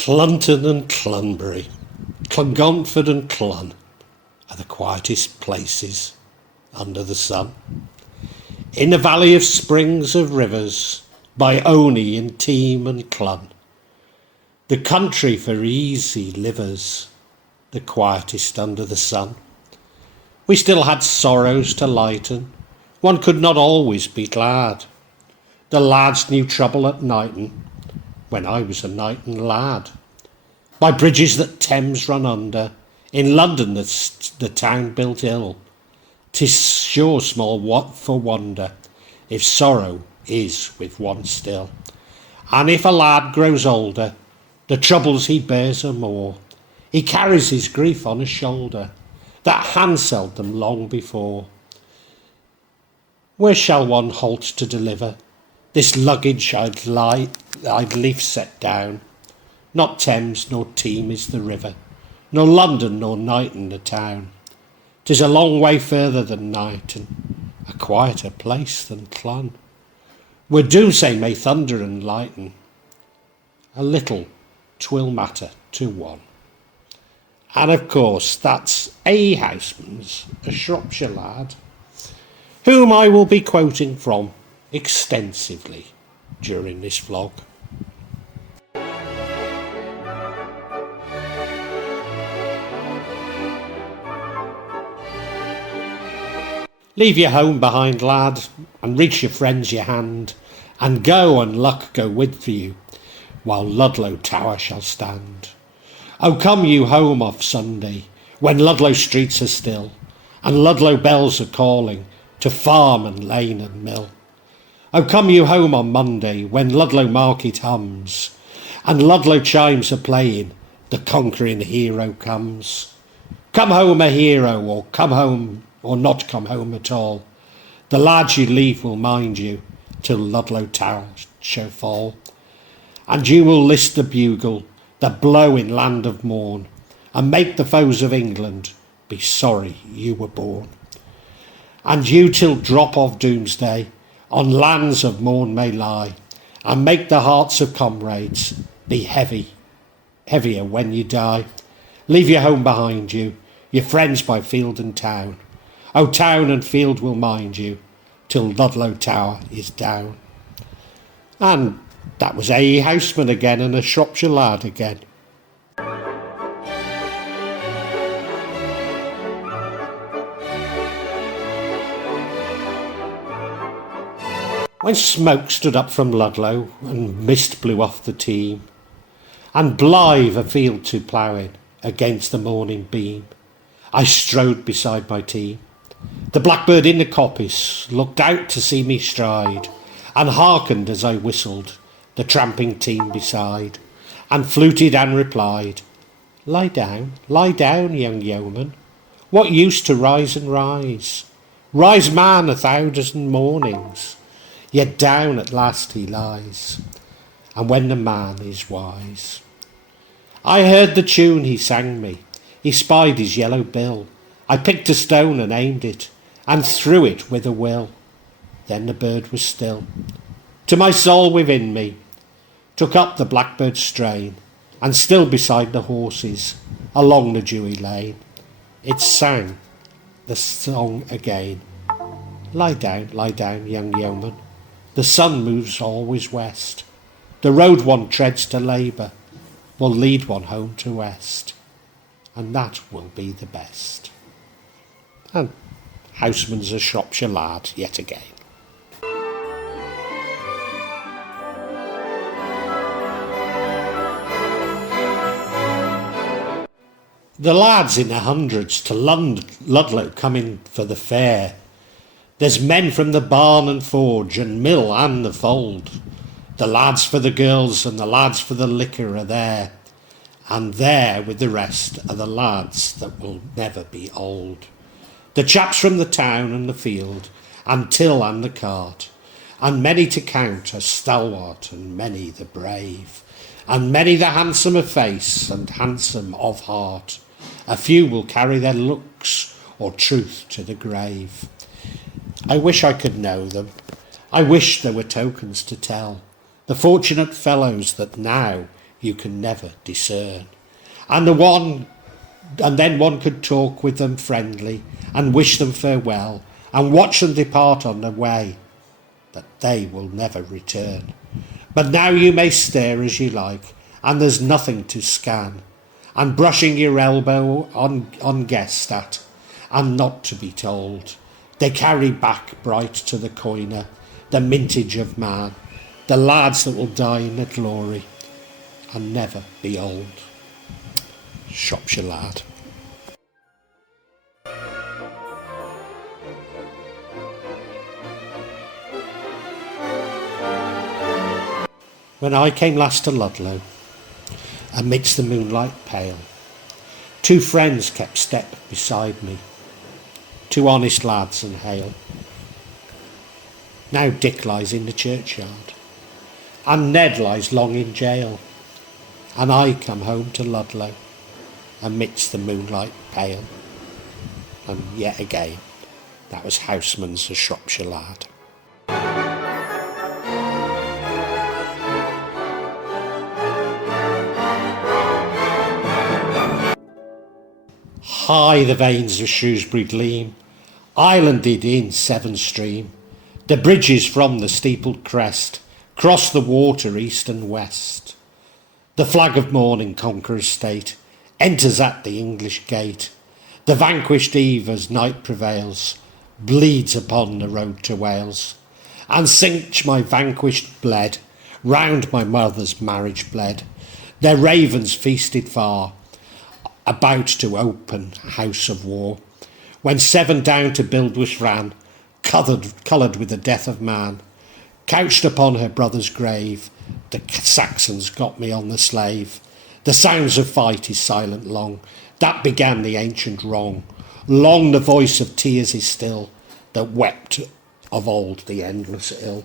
Clunton and Clunbury, Clungunford and Clun are the quietest places under the sun. In the valley of springs of rivers, by Oney and Team and Clun, the country for easy livers, the quietest under the sun. We still had sorrows to lighten, one could not always be glad. The lads knew trouble at Knighton, when I was a Knighton lad. By bridges that Thames run under, in London the town built ill. 'Tis sure small for wonder, if sorrow is with one still. And if a lad grows older, the troubles he bears are more. He carries his grief on his shoulder, that handselled them long before. Where shall one halt to deliver this luggage I'd lief set down? Not Thames nor Team is the river, nor London nor Knighton the town. 'Tis a long way further than Knighton, a quieter place than Clun, where doomsday may thunder and lighten. A little 'twill matter to one. And of course that's a Houseman's, a Shropshire lad, whom I will be quoting from extensively during this vlog. Leave your home behind, lad, and reach your friends your hand, and go, and luck go with you, while Ludlow tower shall stand. Oh, come you home of Sunday, when Ludlow streets are still, and Ludlow bells are calling to farm and lane and mill. Oh, come you home on Monday, when Ludlow market hums, and Ludlow chimes are playing, the conquering hero comes. Come home a hero, or come home, or not come home at all. The lads you leave will mind you, till Ludlow tower shall fall. And you will list the bugle, that blow in land of morn, and make the foes of England be sorry you were born. And you till drop of doomsday on lands of morn may lie, and make the hearts of comrades be heavier when you die. Leave your home behind you, your friends by field and town. Oh, town and field will mind you, till Ludlow tower is down. And that was a Houseman again, and a Shropshire lad again. When smoke stood up from Ludlow, and mist blew off the Team, and Blythe a field to ploughing against the morning beam, I strode beside my team. The blackbird in the coppice looked out to see me stride, and hearkened as I whistled the tramping team beside, and fluted and replied, lie down, young yeoman. What use to rise and rise? Rise man 1,000 mornings, yet down at last he lies, and when the man is wise. I heard the tune he sang me, he spied his yellow bill. I picked a stone and aimed it, and threw it with a will. Then the bird was still. To my soul within me took up the blackbird's strain, and still beside the horses along the dewy lane it sang the song again. Lie down, young yeoman. The sun moves always west. The road one treads to labour will lead one home to rest, and that will be the best. And Houseman's a Shropshire lad yet again. The lads in the hundreds to Ludlow coming for the fair. There's men from the barn and forge and mill and the fold. The lads for the girls and the lads for the liquor are there. And there with the rest are the lads that will never be old. The chaps from the town and the field, and till and the cart, and many to count are stalwart, and many the brave, and many the handsome of face and handsome of heart. A few will carry their looks or truth to the grave. I wish I could know them. I wish there were tokens to tell the fortunate fellows that now you can never discern. And then one could talk with them friendly, and wish them farewell, and watch them depart on their way, that they will never return. But now you may stare as you like, and there's nothing to scan, and brushing your elbow on guessed at, and not to be told, they carry back bright to the coiner the mintage of man, the lads that will die in the glory and never be old. Shropshire Lad. When I came last to Ludlow, amidst the moonlight pale, two friends kept step beside me, two honest lads and hale. Now Dick lies in the churchyard, and Ned lies long in jail, and I come home to Ludlow, amidst the moonlight pale. And yet again, that was Houseman's A Shropshire Lad. High the veins of Shrewsbury gleam, islanded in Severn stream. The bridges from the steepled crest cross the water east and west. The flag of morning conqueror's state enters at the English gate. The vanquished eve as night prevails bleeds upon the road to Wales. And since my vanquished bled, round my mother's marriage bled, their ravens feasted far, about to open house of war, when Severn down to Buildwish ran, coloured with the death of man. Couched upon her brother's grave, the Saxons got me on the slave. The sounds of fight is silent long, that began the ancient wrong. Long the voice of tears is still, that wept of old the endless ill.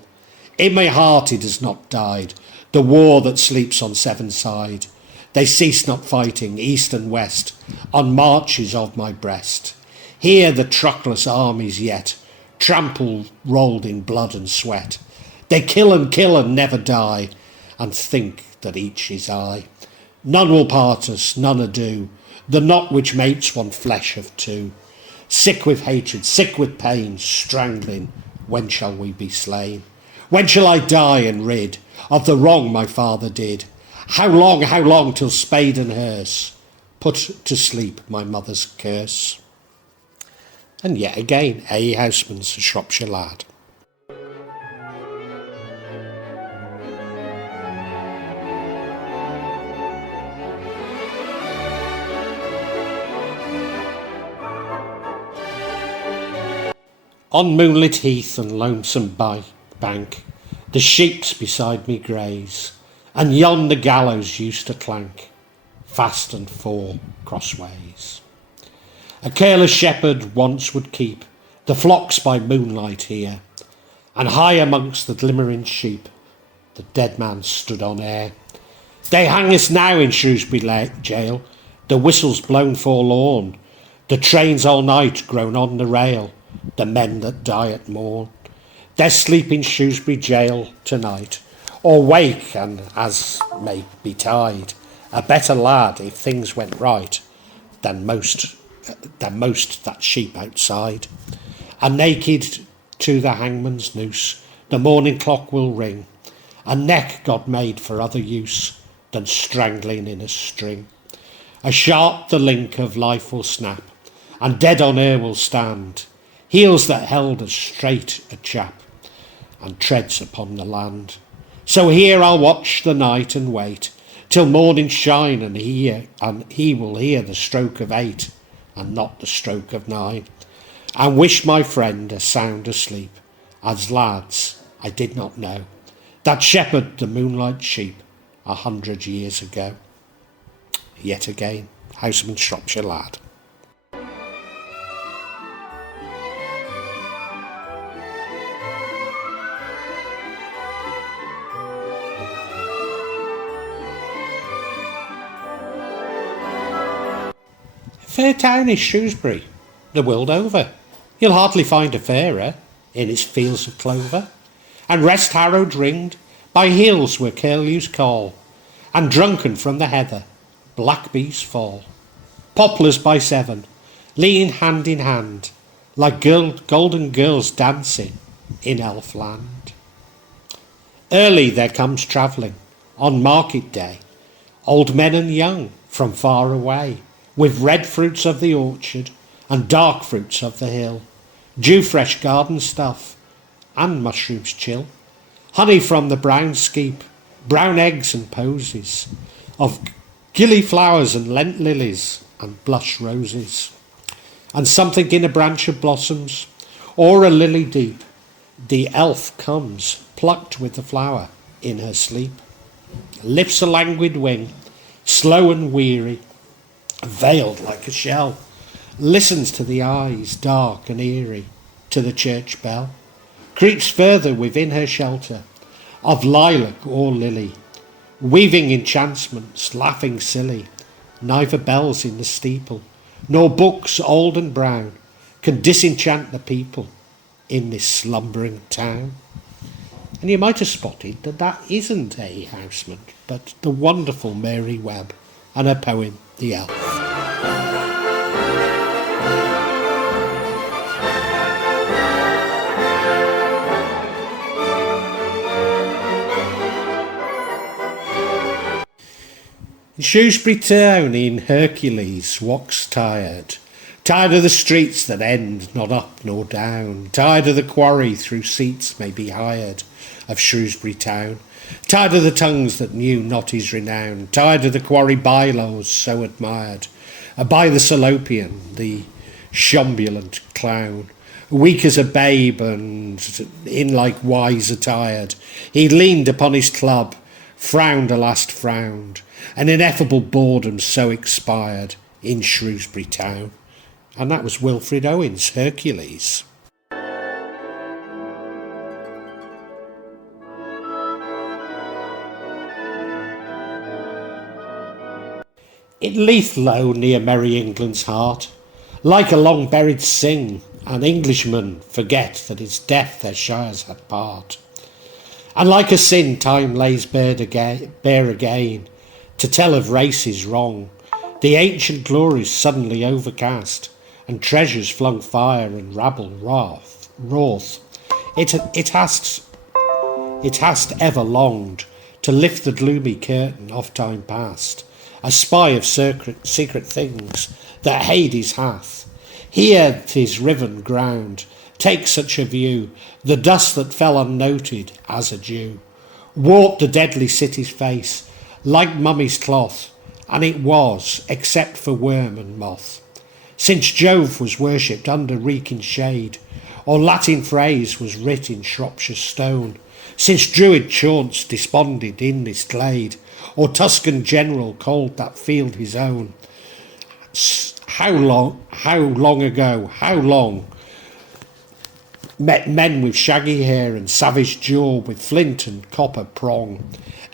In my heart it has not died, the war that sleeps on Severn side. They cease not fighting east and west, on marches of my breast. Here the truckless armies yet, trample rolled in blood and sweat. They kill and never die, and think that each is I. None will part us, none ado, the knot which mates one flesh of two. Sick with hatred, sick with pain, strangling, when shall we be slain? When shall I die and rid of the wrong my father did? How long till spade and hearse put to sleep my mother's curse? And yet again, A. Houseman's A Shropshire Lad. On moonlit heath and lonesome bank, the sheeps beside me graze, and yon the gallows used to clank, fast and four crossways. A careless shepherd once would keep the flocks by moonlight here, and high amongst the glimmering sheep, the dead man stood on air. They hang us now in Shrewsbury jail, the whistles blown forlorn, the trains all night groan on the rail, the men that die at morn. They sleep in Shrewsbury jail tonight, or wake, and as may betide, a better lad if things went right than most that sheep outside. And naked to the hangman's noose the morning clock will ring, a neck God made for other use than strangling in a string. A sharp the link of life will snap, and dead on air will stand, heels that held as straight a chap, and treads upon the land. So here I'll watch the night and wait till morning shine, and he will hear the stroke of 8 and not the stroke of 9, and wish my friend a sound asleep, as lads I did not know that shepherd the moonlight sheep 100 years ago. Yet again, Houseman Shropshire Lad. Fair town is Shrewsbury, the world over. You'll hardly find a fairer in its fields of clover, and rest harrowed ringed by hills where curlews call, and drunken from the heather, black bees fall. Poplars by 7, lean hand in hand, like golden girls dancing in elfland. Early there comes travelling, on market day, old men and young from far away, with red fruits of the orchard and dark fruits of the hill, dew-fresh garden stuff and mushrooms chill, honey from the brown skeep, brown eggs and posies, of gillyflowers and lent lilies and blush roses, and something in a branch of blossoms, or a lily deep, the elf comes, plucked with the flower in her sleep, lifts a languid wing, slow and weary, veiled like a shell, listens to the eyes dark and eerie, to the church bell, creeps further within her shelter, of lilac or lily, weaving enchantments, laughing silly, neither bells in the steeple, nor books old and brown, can disenchant the people in this slumbering town. And you might have spotted that that isn't a Houseman, but the wonderful Mary Webb and her poem, The Elf. In Shrewsbury town in Hercules walks tired, tired of the streets that end not up nor down, tired of the quarry through seats may be hired of Shrewsbury town, tired of the tongues that knew not his renown, tired of the quarry bylaws so admired, by the Salopian, the chambulant clown, weak as a babe and in like wise attired, he leaned upon his club, frowned a last frowned, an ineffable boredom so expired in Shrewsbury town. And that was Wilfred Owen's Hercules. It leath low near merry England's heart, like a long buried sin, and Englishmen forget that it's death their shires had part. And like a sin time lays bare again, to tell of races wrong, the ancient glories suddenly overcast, and treasures flung fire and rabble wrath. It hast ever longed to lift the gloomy curtain of time past, a spy of secret things that Hades hath. Here 'tis riven ground, take such a view, the dust that fell unnoted as a dew, warped the deadly city's face, like mummy's cloth, and it was, except for worm and moth. Since Jove was worshipped under reeking shade, or Latin phrase was writ in Shropshire stone, since Druid chaunts desponded in this glade, or Tuscan general called that field his own, how long ago, met men with shaggy hair and savage jaw with flint and copper prong,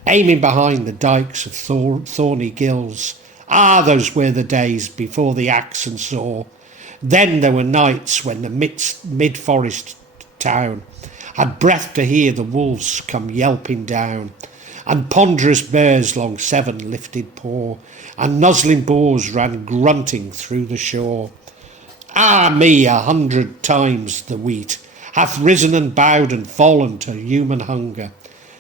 aiming behind the dykes of thorny gills. Ah, those were the days before the axe and saw. Then there were nights when the mid-forest town had breath to hear the wolves come yelping down, and ponderous bears long 7 lifted paw, and nuzzling boars ran grunting through the shore. Ah me, 100 times the wheat hath risen and bowed and fallen to human hunger,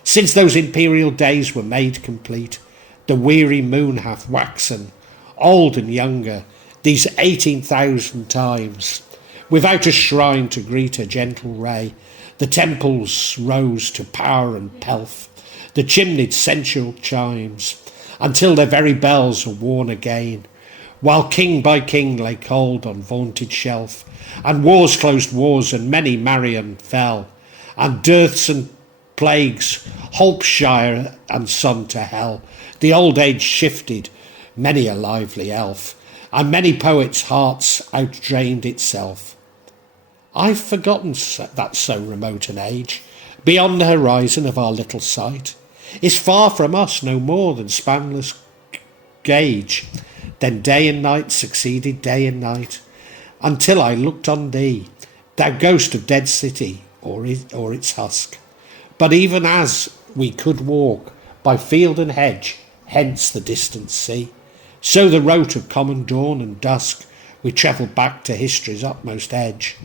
since those imperial days were made complete. The weary moon hath waxen, old and younger, these 18,000 times, without a shrine to greet her gentle ray. The temples rose to power and pelf, the chimneyed sensual chimes, until their very bells were worn again, while king by king lay cold on vaunted shelf, and wars closed wars, and many Marion fell, and dearths and plagues Shropshire and some to hell. The old age shifted many a lively elf, and many poets' hearts outdrained itself. I've forgotten that so remote an age, beyond the horizon of our little sight, is far from us no more than spanless gauge. Then day and night succeeded day and night, until I looked on thee, thou ghost of dead city or its husk. But even as we could walk by field and hedge, hence the distant sea. So the rote of common dawn and dusk, we travelled back to history's utmost edge.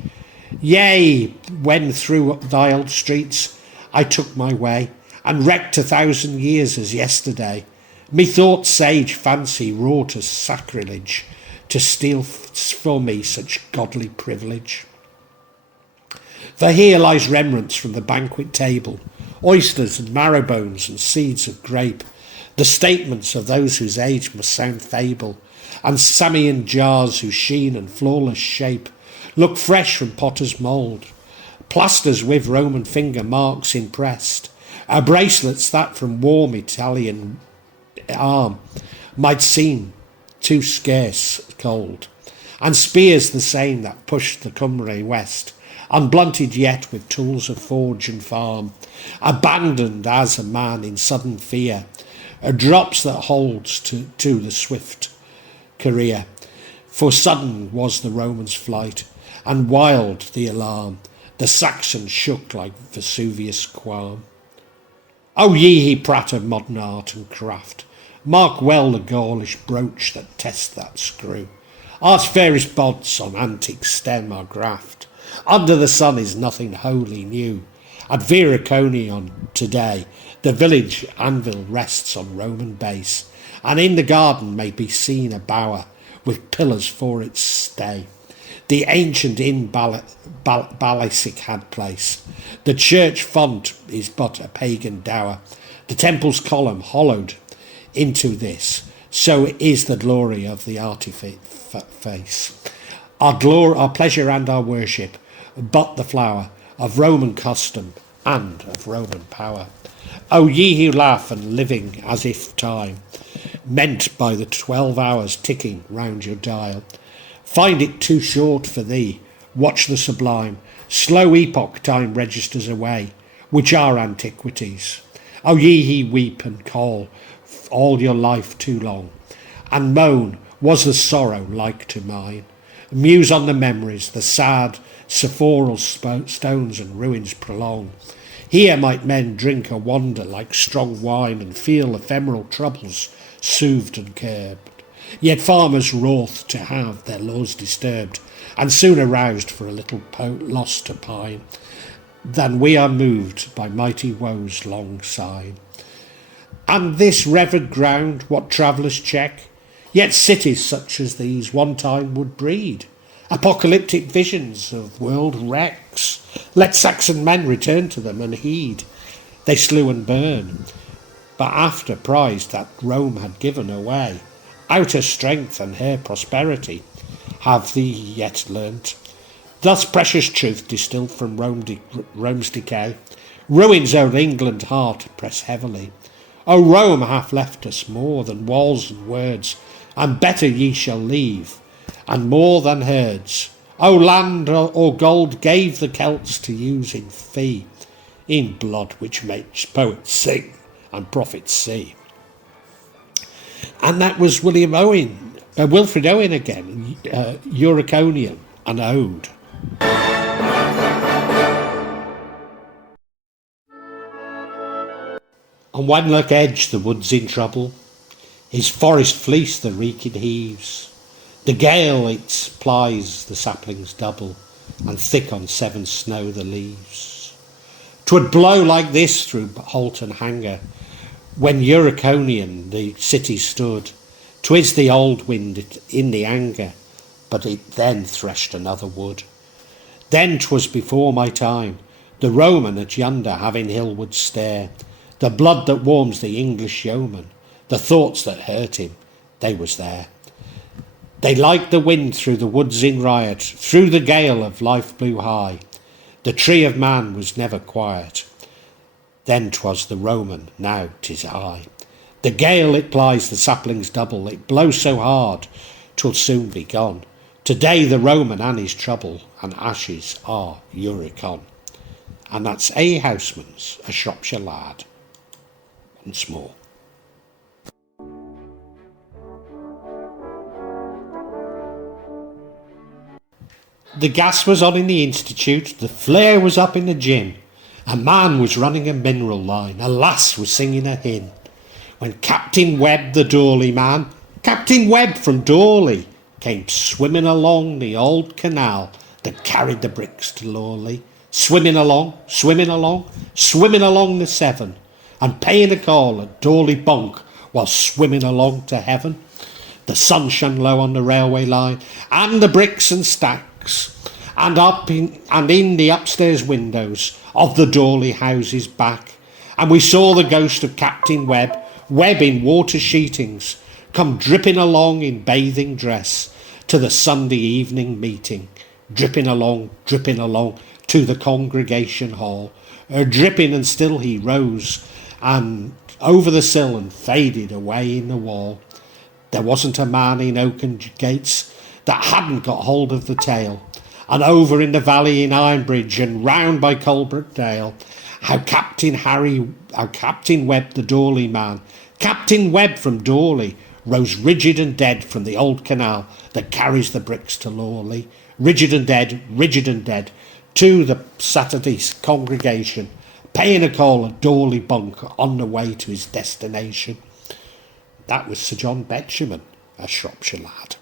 Yea, when through thy old streets I took my way, and recked 1,000 years as yesterday, methought sage fancy wrought a sacrilege to steal for me such godly privilege. For here lies remnants from the banquet table, oysters and marrowbones and seeds of grape, the statements of those whose age must sound fable, and Samian jars whose sheen and flawless shape look fresh from potter's mould, plasters with Roman finger marks impressed, bracelets that from warm Italian arm might seem too scarce cold, and spears the same that pushed the Cymru west, unblunted yet with tools of forge and farm, abandoned as a man in sudden fear, drops that holds to the swift career. For sudden was the Romans' flight, and wild the alarm, the Saxons shook like Vesuvius qualm. O ye he prat of modern art and craft, mark well the Gaulish brooch that tests that screw. Art's fairest bods on antique stem are graft. Under the sun is nothing wholly new. At Veraconion today, the village anvil rests on Roman base, and in the garden may be seen a bower with pillars for its stay. The ancient inn Balasic had place. The church font is but a pagan dower. The temple's column hollowed into this, so is the glory of the artifice. Our pleasure and our worship, but the flower of Roman custom and of Roman power. O ye who laugh and living as if time meant by the 12 hours ticking round your dial, find it too short for thee. Watch the sublime, slow epoch time registers away, which are antiquities. O ye who weep and call all your life too long, and moan, was the sorrow like to mine? Muse on the memories, the sad sepulchral stones and ruins prolong. Here might men drink a wander like strong wine, and feel ephemeral troubles soothed and curbed. Yet farmers wroth to have their laws disturbed, and soon aroused for a little loss to pine, than we are moved by mighty woes long sign. And this revered ground, what travellers check? Yet cities such as these one time would breed apocalyptic visions of world wrecks. Let Saxon men return to them and heed. They slew and burned, but after prized that Rome had given away. Out her strength and her prosperity have thee yet learnt. Thus precious truth distilled from Rome's decay. Ruins our England heart press heavily. O Rome hath left us more than walls and words, and better ye shall leave, and more than herds. O land or gold gave the Celts to use in fee, in blood which makes poets sing and prophets see. And that was Wilfred Owen again, Uriconium, an ode. On Wenlock edge the wood's in trouble, his forest fleece the reeking heaves. The gale it plies the saplings double, and thick on Severn snow the leaves. 'Twould blow like this through holt and hanger, when Uriconian the city stood. 'Twas the old wind in the anger, but it then threshed another wood. Then 'twas before my time, the Roman at yonder having hillward stare, the blood that warms the English yeoman, the thoughts that hurt him, they was there. They like the wind through the woods in riot, through the gale of life blew high. The tree of man was never quiet. Then 'twas the Roman, now 'tis I. The gale it plies the saplings double, it blows so hard 'twill soon be gone. Today the Roman and his trouble, and ashes are Uricon. And that's A. Houseman's A Shropshire Lad. Once more. The gas was on in the institute, the flare was up in the gym. A man was running a mineral line, a lass was singing a hymn. when Captain Webb, the Dawley man, Captain Webb from Dawley, came swimming along the old canal that carried the bricks to Lawley. Swimming along, swimming along, swimming along the Severn, and paying a call at Dawley Bunk while swimming along to heaven. The sun shone low on the railway line, and the bricks and stacks, and in the upstairs windows of the Dawley houses back, and we saw the ghost of Captain Webb, Webb in water sheetings, come dripping along in bathing dress to the Sunday evening meeting, dripping along to the congregation hall, dripping, and still he rose and over the sill and faded away in the wall. There wasn't a man in Oakengates that hadn't got hold of the tale, and over in the valley in Ironbridge and round by Colbrook Dale, how Captain Webb, the Dawley man, Captain Webb from Dawley, rose rigid and dead from the old canal that carries the bricks to Lawley, rigid and dead, to the Saturday congregation, paying a call at Dawley Bunk on the way to his destination. That was Sir John Betjeman, a Shropshire lad.